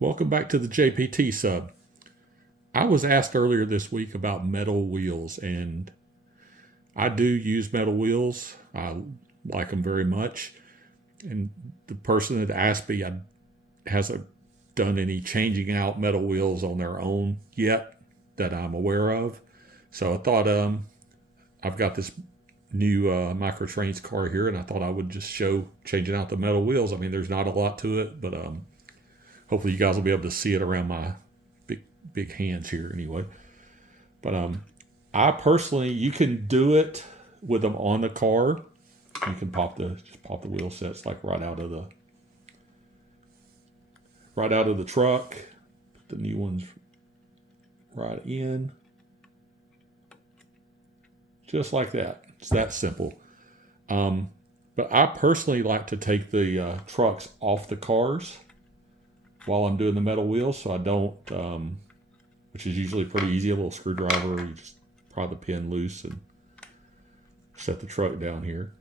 Welcome back to the JPT sub. I was asked earlier this week about metal wheels, and I do use metal wheels. I like them very much. And the person that asked me hasn't done any changing out metal wheels on their own yet that I'm aware of. So I thought I've got this new microtrains car here, and I thought I would just show changing out the metal wheels. I mean, there's not a lot to it, but hopefully you guys will be able to see it around my big hands here anyway. But I personally, you can do it with them on the car. You can pop the wheel sets like right out of the truck. Put the new ones right in. Just like that. It's that simple. But I personally like to take the trucks off the cars while I'm doing the metal wheels, so I don't, which is usually pretty easy. A little screwdriver, you just pry the pin loose and set the truck down here.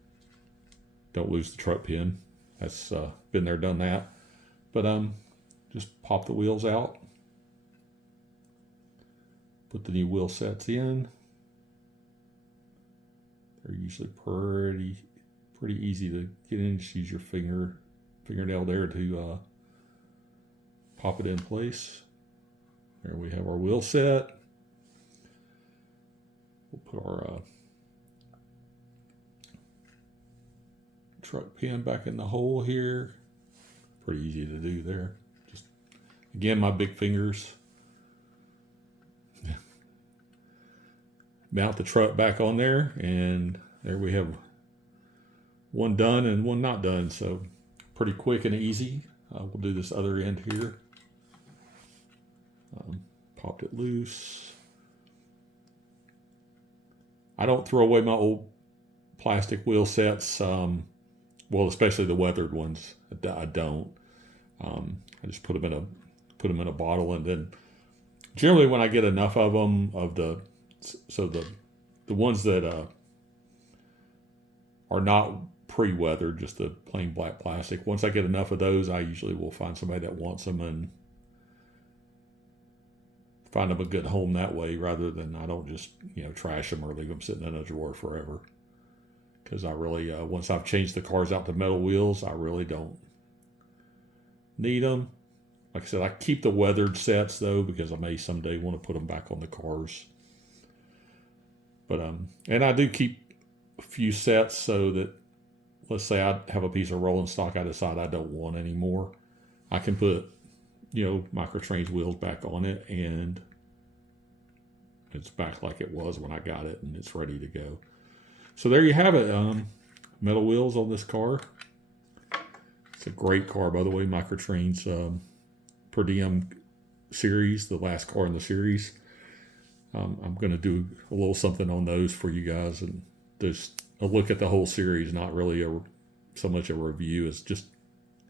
Don't lose the truck pin. That's been there, done that. But just pop the wheels out. Put the new wheel sets in. They're usually pretty easy to get in. Just use your fingernail there to pop it in place. There we have our wheel set. We'll put our truck pin back in the hole here. Pretty easy to do there. Just again, my big fingers. Mount the truck back on there, and there we have one done and one not done. So pretty quick and easy. We'll do this other end here. Popped it loose. I don't throw away my old plastic wheel sets. Well, especially the weathered ones. I don't. I just put them in a bottle, and then generally when I get enough of them, the ones that are not pre-weathered, just the plain black plastic. Once I get enough of those, I usually will find somebody that wants them and find them a good home that way, rather than I don't just trash them or leave them sitting in a drawer forever. Because I really, once I've changed the cars out to metal wheels, I really don't need them. Like I said, I keep the weathered sets though, because I may someday want to put them back on the cars. But and I do keep a few sets so that, let's say I have a piece of rolling stock I decide I don't want anymore, I can put microtrains wheels back on it, and it's back like it was when I got it, and it's ready to go. So there you have it. Metal wheels on this car. It's a great car, by the way. Microtrains per diem series, the last car in the series. I'm going to do a little something on those for you guys, and just a look at the whole series, not really so much a review. It's just,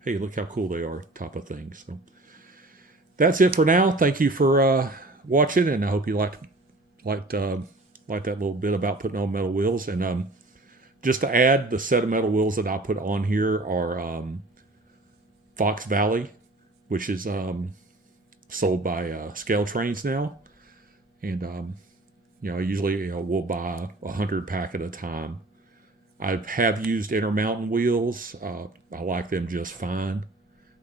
hey, look how cool they are type of thing. So that's it for now. Thank you for watching, and I hope you liked that little bit about putting on metal wheels. And just to add, the set of metal wheels that I put on here are Fox Valley, which is sold by Scale Trains now. And I usually will buy 100 pack at a time. I have used Intermountain wheels. I like them just fine.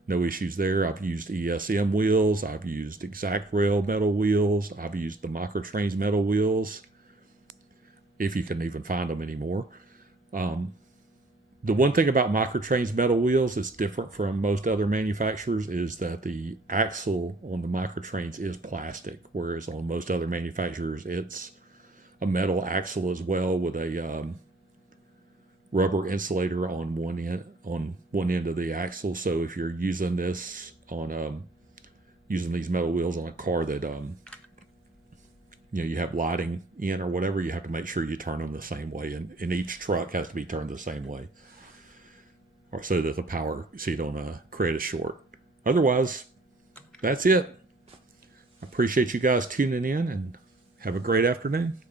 No issues there. I've used ESM wheels. I've used Exact Rail metal wheels. I've used the Microtrains metal wheels, if you can even find them anymore. The one thing about Microtrains metal wheels that's different from most other manufacturers is that the axle on the Microtrains is plastic, whereas on most other manufacturers it's a metal axle as well, with a rubber insulator on one end of the axle. So if you're using this on using these metal wheels on a car that you have lighting in or whatever, you have to make sure you turn them the same way, and each truck has to be turned the same way, or so that so you don't create a short. Otherwise, that's it. I appreciate you guys tuning in, and have a great afternoon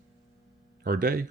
or day.